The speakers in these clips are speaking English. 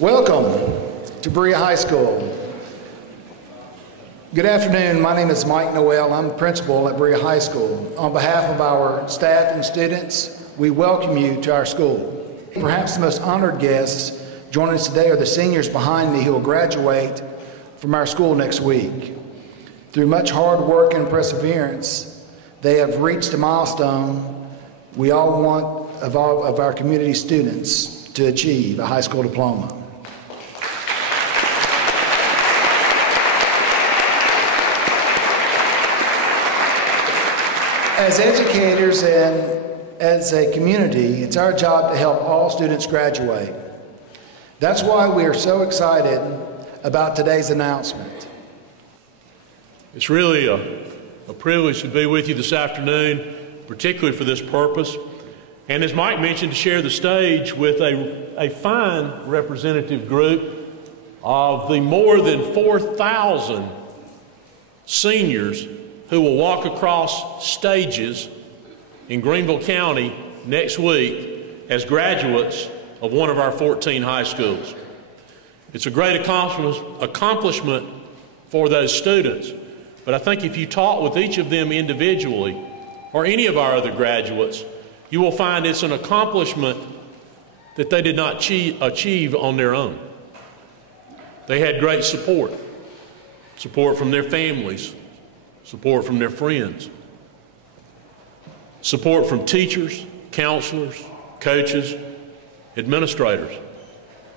Welcome to Berea High School. Good afternoon. My name is Mike Noel. I'm the principal at Berea High School. On behalf of our staff and students, we welcome you to our school. Perhaps the most honored guests joining us today are the seniors behind me who will graduate from our school next week. Through much hard work and perseverance, they have reached a milestone we all want of our community students to achieve, a high school diploma. As educators and as a community, it's our job to help all students graduate. That's why we are so excited about today's announcement. It's really a privilege to be with you this afternoon, particularly for this purpose. And as Mike mentioned, to share the stage with a fine representative group of the more than 4,000 seniors who will walk across stages in Greenville County next week as graduates of one of our 14 high schools. It's a great accomplishment for those students, but I think if you talk with each of them individually or any of our other graduates, you will find it's an accomplishment that they did not achieve on their own. They had great support from their families, support from their friends, support from teachers, counselors, coaches, administrators,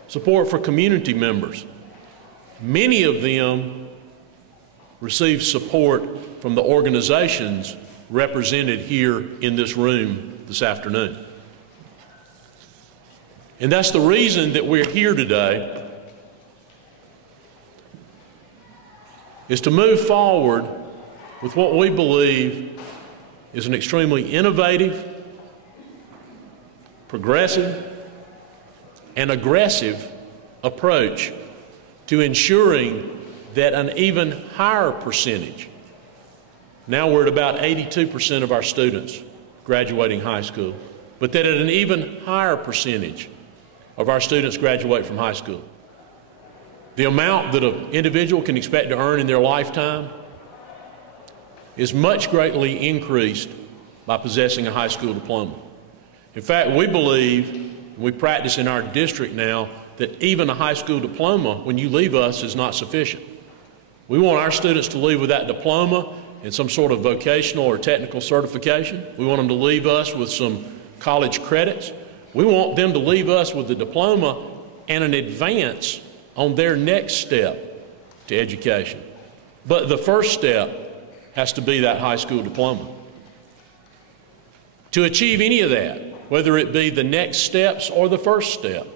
support for community members. Many of them received support from the organizations represented here in this room this afternoon. And that's the reason that we're here today, is to move forward with what we believe is an extremely innovative, progressive, and aggressive approach to ensuring that an even higher percentage, now we're at about 82% of our students graduating high school, but that an even higher percentage of our students graduate from high school. The amount that an individual can expect to earn in their lifetime is much greatly increased by possessing a high school diploma. In fact, we believe, we practice in our district now, that even a high school diploma, when you leave us, is not sufficient. We want our students to leave with that diploma and some sort of vocational or technical certification. We want them to leave us with some college credits. We want them to leave us with the diploma and an advance on their next step to education. But the first step has to be that high school diploma. To achieve any of that, whether it be the next steps or the first step,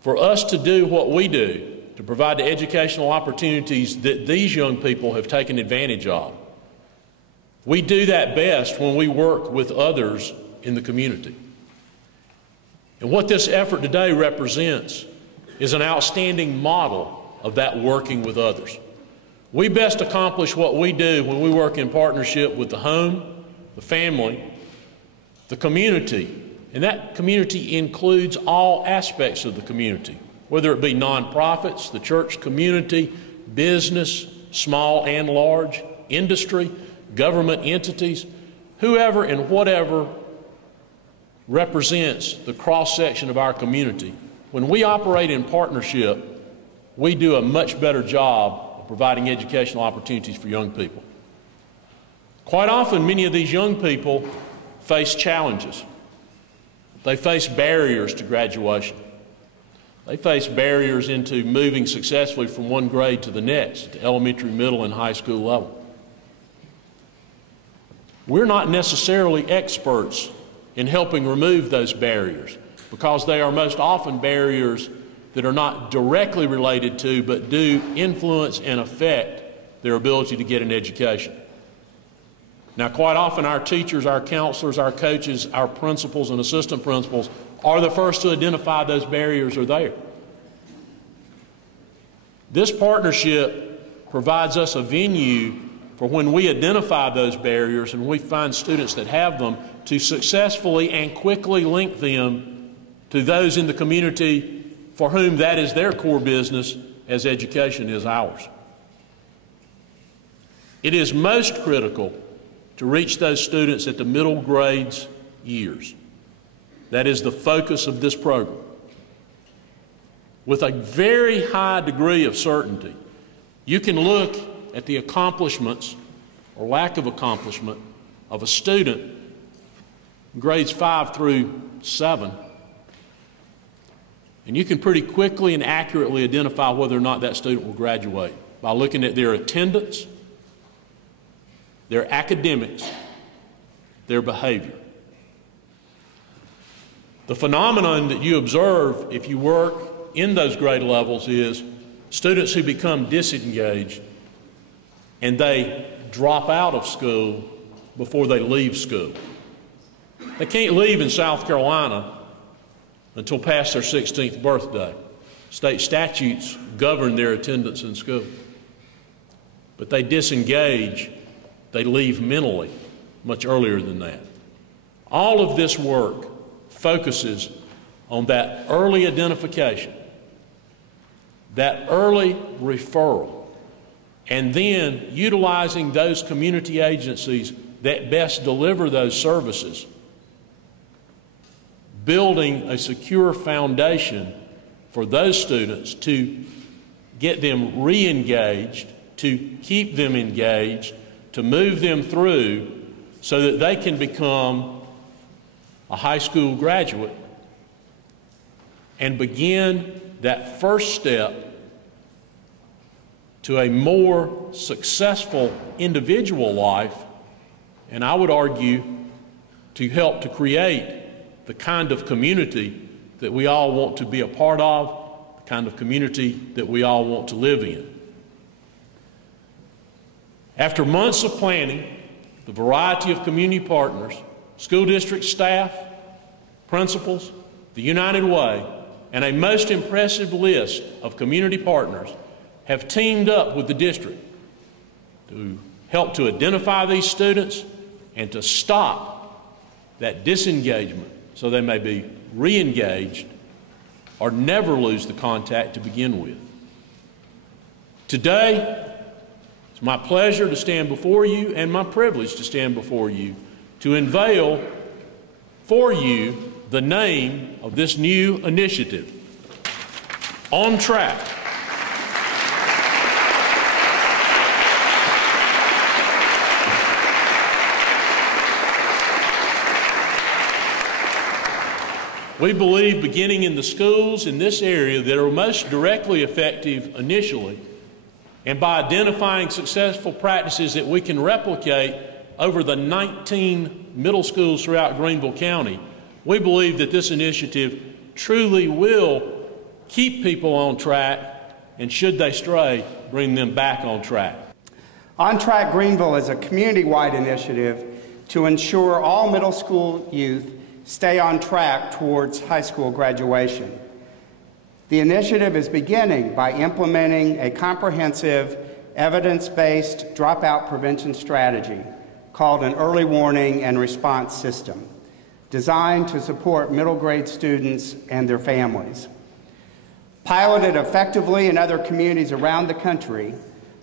for us to do what we do, to provide the educational opportunities that these young people have taken advantage of, we do that best when we work with others in the community. And what this effort today represents is an outstanding model of that working with others. We best accomplish what we do when we work in partnership with the home, the family, the community, and that community includes all aspects of the community, whether it be nonprofits, the church community, business, small and large, industry, government entities, whoever and whatever represents the cross-section of our community. When we operate in partnership, we do a much better job providing educational opportunities for young people. Quite often, many of these young people face challenges. They face barriers to graduation. They face barriers into moving successfully from one grade to the next, to elementary, middle, and high school level. We're not necessarily experts in helping remove those barriers because they are most often barriers that are not directly related to, but do influence and affect their ability to get an education. Now, quite often our teachers, our counselors, our coaches, our principals and assistant principals are the first to identify those barriers are there. This partnership provides us a venue for when we identify those barriers and we find students that have them to successfully and quickly link them to those in the community for whom that is their core business as education is ours. It is most critical to reach those students at the middle grades years. That is the focus of this program. With a very high degree of certainty, you can look at the accomplishments or lack of accomplishment of a student in grades 5 through 7, and you can pretty quickly and accurately identify whether or not that student will graduate by looking at their attendance, their academics, their behavior. The phenomenon that you observe if you work in those grade levels is students who become disengaged and they drop out of school before they leave school. They can't leave in South Carolina until past their 16th birthday. State statutes govern their attendance in school. But they disengage, they leave mentally much earlier than that. All of this work focuses on that early identification, that early referral, and then utilizing those community agencies that best deliver those services, building a secure foundation for those students to get them re-engaged, to keep them engaged, to move them through so that they can become a high school graduate and begin that first step to a more successful individual life, and I would argue to help to create the kind of community that we all want to be a part of, the kind of community that we all want to live in. After months of planning, the variety of community partners, school district staff, principals, the United Way, and a most impressive list of community partners have teamed up with the district to help to identify these students and to stop that disengagement so they may be re-engaged or never lose the contact to begin with. Today, it's my pleasure to stand before you and my privilege to stand before you to unveil for you the name of this new initiative, OnTrack. We believe beginning in the schools in this area that are most directly effective initially, and by identifying successful practices that we can replicate over the 19 middle schools throughout Greenville County, we believe that this initiative truly will keep people on track, and should they stray, bring them back on track. OnTrack Greenville is a community-wide initiative to ensure all middle school youth stay on track towards high school graduation. The initiative is beginning by implementing a comprehensive, evidence-based dropout prevention strategy called an early warning and response system, designed to support middle grade students and their families. Piloted effectively in other communities around the country,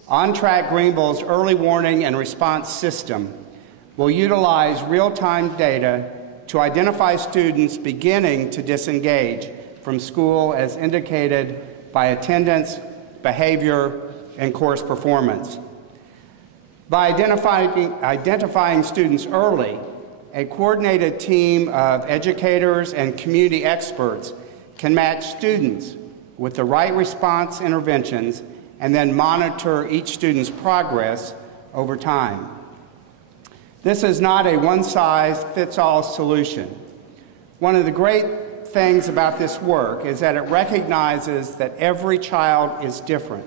OnTrack Greenville's early warning and response system will utilize real-time data to identify students beginning to disengage from school as indicated by attendance, behavior, and course performance. By identifying students early, a coordinated team of educators and community experts can match students with the right response interventions and then monitor each student's progress over time. This is not a one-size-fits-all solution. One of the great things about this work is that it recognizes that every child is different,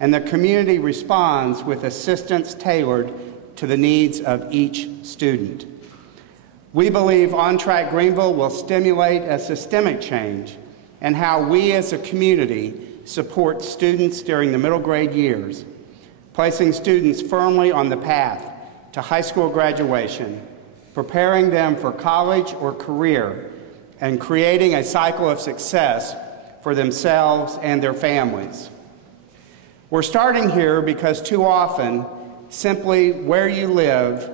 and the community responds with assistance tailored to the needs of each student. We believe OnTrack Greenville will stimulate a systemic change in how we as a community support students during the middle grade years, placing students firmly on the path to high school graduation, preparing them for college or career, and creating a cycle of success for themselves and their families. We're starting here because too often, simply where you live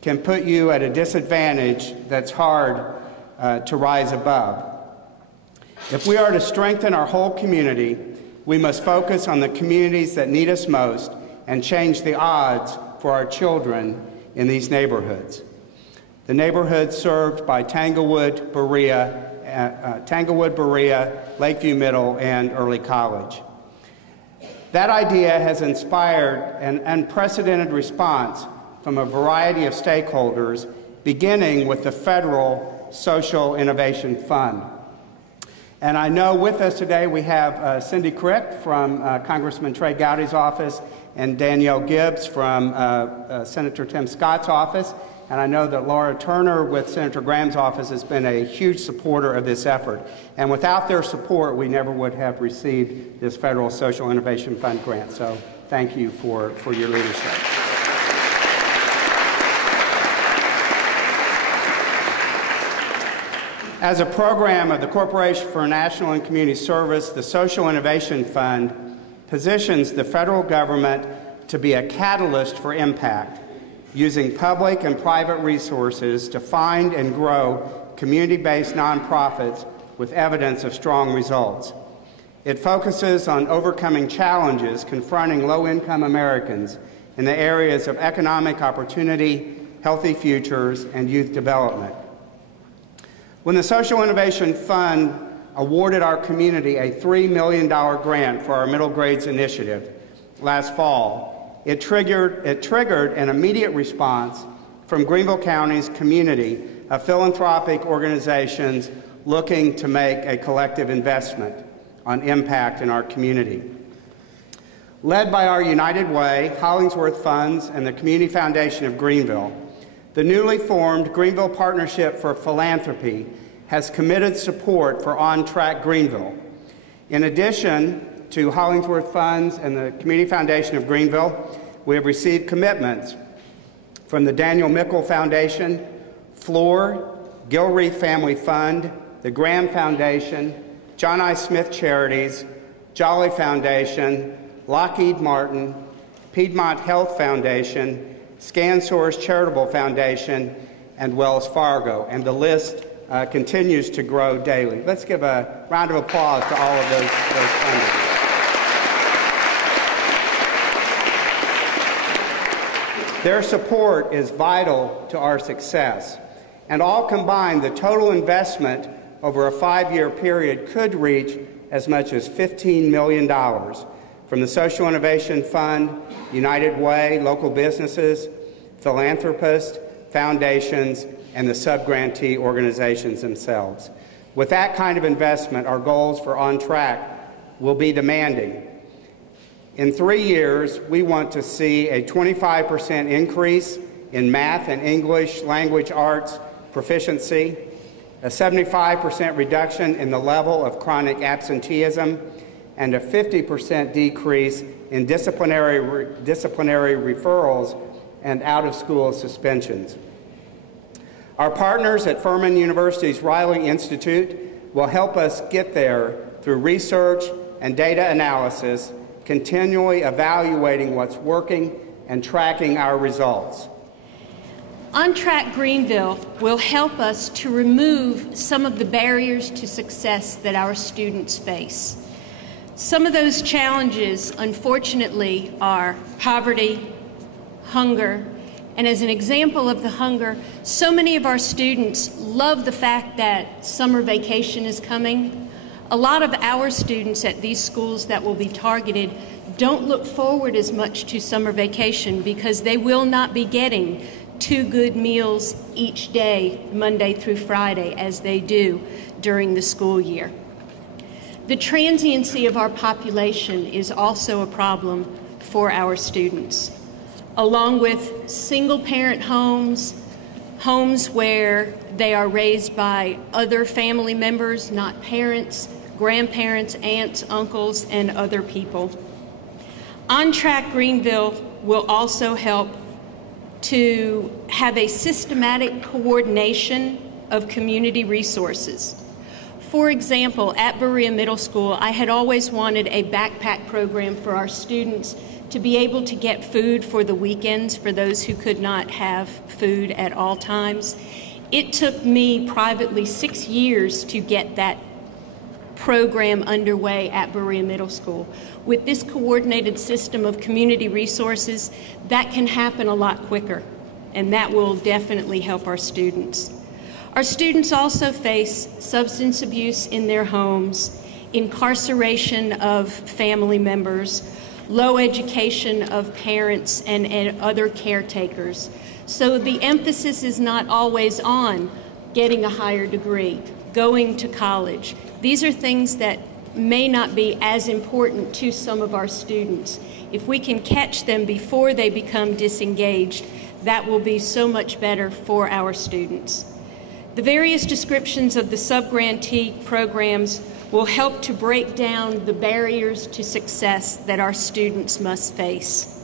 can put you at a disadvantage that's hard to rise above. If we are to strengthen our whole community, we must focus on the communities that need us most and change the odds for our children in these neighborhoods. The neighborhoods served by Tanglewood, Berea, Lakeview Middle, and Early College. That idea has inspired an unprecedented response from a variety of stakeholders, beginning with the Federal Social Innovation Fund. And I know with us today we have Cindy Crick from Congressman Trey Gowdy's office and Danielle Gibbs from Senator Tim Scott's office. And I know that Laura Turner with Senator Graham's office has been a huge supporter of this effort. And without their support, we never would have received this Federal Social Innovation Fund grant. So thank you for your leadership. As a program of the Corporation for National and Community Service, the Social Innovation Fund positions the federal government to be a catalyst for impact, using public and private resources to find and grow community-based nonprofits with evidence of strong results. It focuses on overcoming challenges confronting low-income Americans in the areas of economic opportunity, healthy futures, and youth development. When the Social Innovation Fund awarded our community a $3 million grant for our middle grades initiative last fall, it triggered an immediate response from Greenville County's community of philanthropic organizations looking to make a collective investment on impact in our community. Led by our United Way, Hollingsworth Funds, and the Community Foundation of Greenville, the newly formed Greenville Partnership for Philanthropy has committed support for OnTrack Greenville. In addition to Hollingsworth Funds and the Community Foundation of Greenville, we have received commitments from the Daniel Mickle Foundation, Floor, Gilreath Family Fund, the Graham Foundation, John I. Smith Charities, Jolly Foundation, Lockheed Martin, Piedmont Health Foundation, ScanSource Charitable Foundation, and Wells Fargo. And the list continues to grow daily. Let's give a round of applause to all of those funders. Their support is vital to our success. And all combined, the total investment over a 5-year period could reach as much as $15 million from the Social Innovation Fund, United Way, local businesses, philanthropists, foundations, and the sub-grantee organizations themselves. With that kind of investment, our goals for OnTrack will be demanding. In 3 years, we want to see a 25% increase in math and English language arts proficiency, a 75% reduction in the level of chronic absenteeism, and a 50% decrease in disciplinary referrals and out-of-school suspensions. Our partners at Furman University's Riley Institute will help us get there through research and data analysis, continually evaluating what's working and tracking our results. OnTrack Greenville will help us to remove some of the barriers to success that our students face. Some of those challenges, unfortunately, are poverty, hunger, and as an example of the hunger, so many of our students love the fact that summer vacation is coming. A lot of our students at these schools that will be targeted don't look forward as much to summer vacation because they will not be getting 2 good meals each day, Monday through Friday, as they do during the school year. The transiency of our population is also a problem for our students, along with single-parent homes, homes where they are raised by other family members, not parents, grandparents, aunts, uncles, and other people. OnTrack Greenville will also help to have a systematic coordination of community resources. For example, at Berea Middle School, I had always wanted a backpack program for our students to be able to get food for the weekends for those who could not have food at all times. It took me privately 6 years to get that program underway at Berea Middle School. With this coordinated system of community resources, that can happen a lot quicker, and that will definitely help our students. Our students also face substance abuse in their homes, incarceration of family members, low education of parents and other caretakers. So the emphasis is not always on getting a higher degree, going to college. These are things that may not be as important to some of our students. If we can catch them before they become disengaged, that will be so much better for our students. The various descriptions of the subgrantee programs will help to break down the barriers to success that our students must face.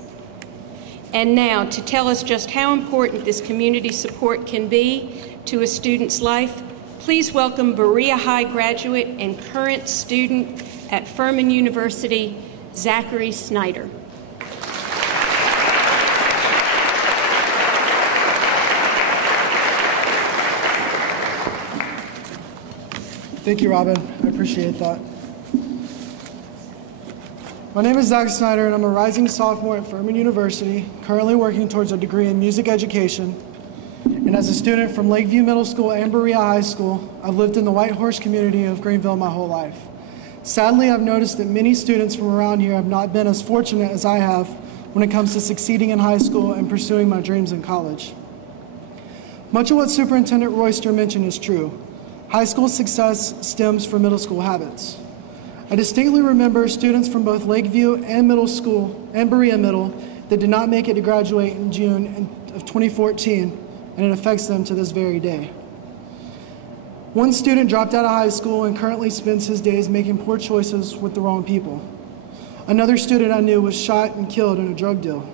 And now, to tell us just how important this community support can be to a student's life, please welcome Berea High graduate and current student at Furman University, Zachary Snyder. Thank you, Robin. I appreciate that. My name is Zach Snyder, and I'm a rising sophomore at Furman University, currently working towards a degree in music education. And as a student from Lakeview Middle School and Berea High School, I've lived in the White Horse community of Greenville my whole life. Sadly, I've noticed that many students from around here have not been as fortunate as I have when it comes to succeeding in high school and pursuing my dreams in college. Much of what Superintendent Royster mentioned is true. High school success stems from middle school habits. I distinctly remember students from both Lakeview and Middle School and Berea Middle that did not make it to graduate in June of 2014, and it affects them to this very day. One student dropped out of high school and currently spends his days making poor choices with the wrong people. Another student I knew was shot and killed in a drug deal.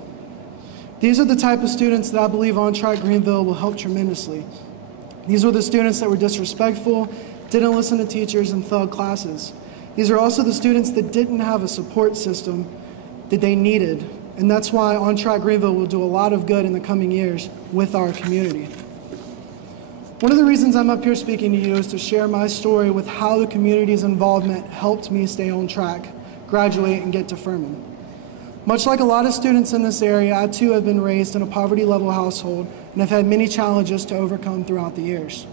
These are the type of students that I believe OnTrack Greenville will help tremendously. These were the students that were disrespectful, didn't listen to teachers, and failed classes. These are also the students that didn't have a support system that they needed, and that's why OnTrack Greenville will do a lot of good in the coming years with our community. One of the reasons I'm up here speaking to you is to share my story with how the community's involvement helped me stay on track, graduate, and get to Furman. Much like a lot of students in this area, I too have been raised in a poverty-level household and have had many challenges to overcome throughout the years.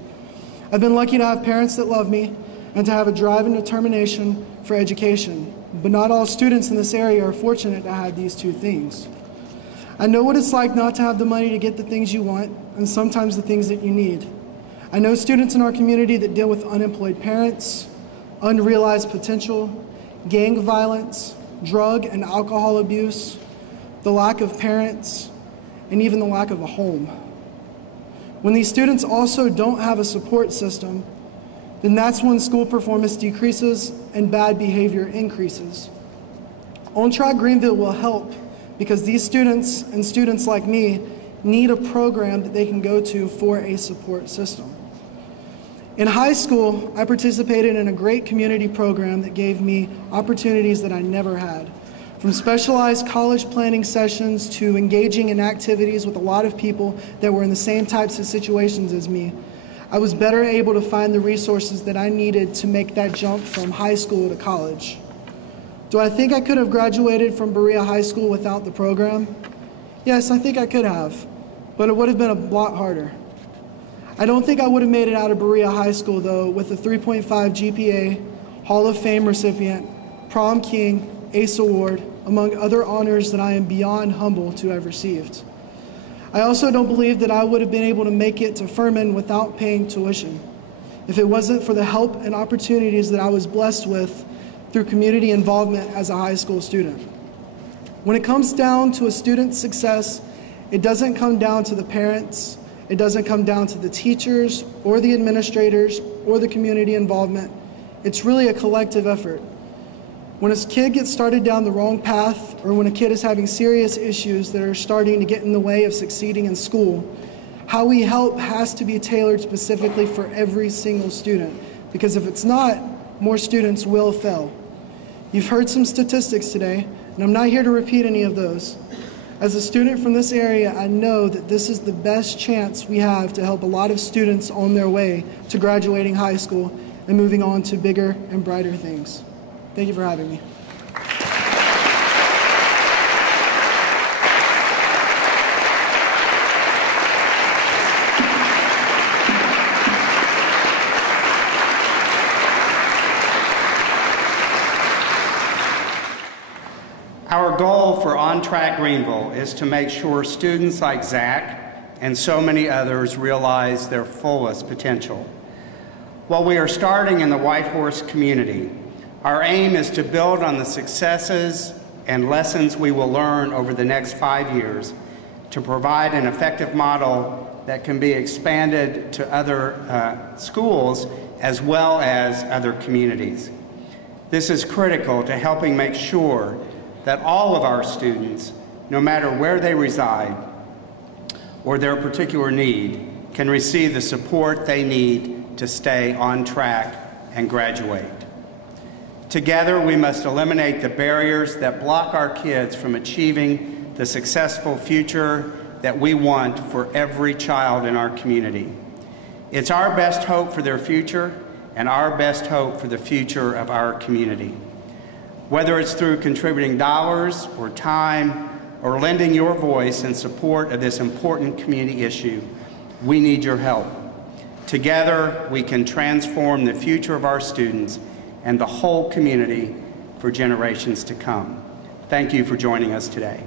I've been lucky to have parents that love me and to have a drive and determination for education, but not all students in this area are fortunate to have these two things. I know what it's like not to have the money to get the things you want and sometimes the things that you need. I know students in our community that deal with unemployed parents, unrealized potential, gang violence, drug and alcohol abuse, the lack of parents, and even the lack of a home. When these students also don't have a support system, then that's when school performance decreases and bad behavior increases. OnTrack Greenville will help because these students and students like me need a program that they can go to for a support system. In high school, I participated in a great community program that gave me opportunities that I never had. From specialized college planning sessions to engaging in activities with a lot of people that were in the same types of situations as me, I was better able to find the resources that I needed to make that jump from high school to college. Do I think I could have graduated from Berea High School without the program? Yes, I think I could have, but it would have been a lot harder. I don't think I would have made it out of Berea High School, though, with a 3.5 GPA, Hall of Fame recipient, prom king, ACE award, among other honors that I am beyond humble to have received. I also don't believe that I would have been able to make it to Furman without paying tuition, if it wasn't for the help and opportunities that I was blessed with through community involvement as a high school student. When it comes down to a student's success, it doesn't come down to the parents, it doesn't come down to the teachers or the administrators or the community involvement. It's really a collective effort. When a kid gets started down the wrong path, or when a kid is having serious issues that are starting to get in the way of succeeding in school, how we help has to be tailored specifically for every single student, because if it's not, more students will fail. You've heard some statistics today, and I'm not here to repeat any of those. As a student from this area, I know that this is the best chance we have to help a lot of students on their way to graduating high school and moving on to bigger and brighter things. Thank you for having me. Our goal for OnTrack Greenville is to make sure students like Zach and so many others realize their fullest potential. While we are starting in the Whitehorse community, our aim is to build on the successes and lessons we will learn over the next 5 years to provide an effective model that can be expanded to other schools as well as other communities. This is critical to helping make sure that all of our students, no matter where they reside or their particular need, can receive the support they need to stay on track and graduate. Together, we must eliminate the barriers that block our kids from achieving the successful future that we want for every child in our community. It's our best hope for their future and our best hope for the future of our community. Whether it's through contributing dollars or time or lending your voice in support of this important community issue, we need your help. Together, we can transform the future of our students and the whole community for generations to come. Thank you for joining us today.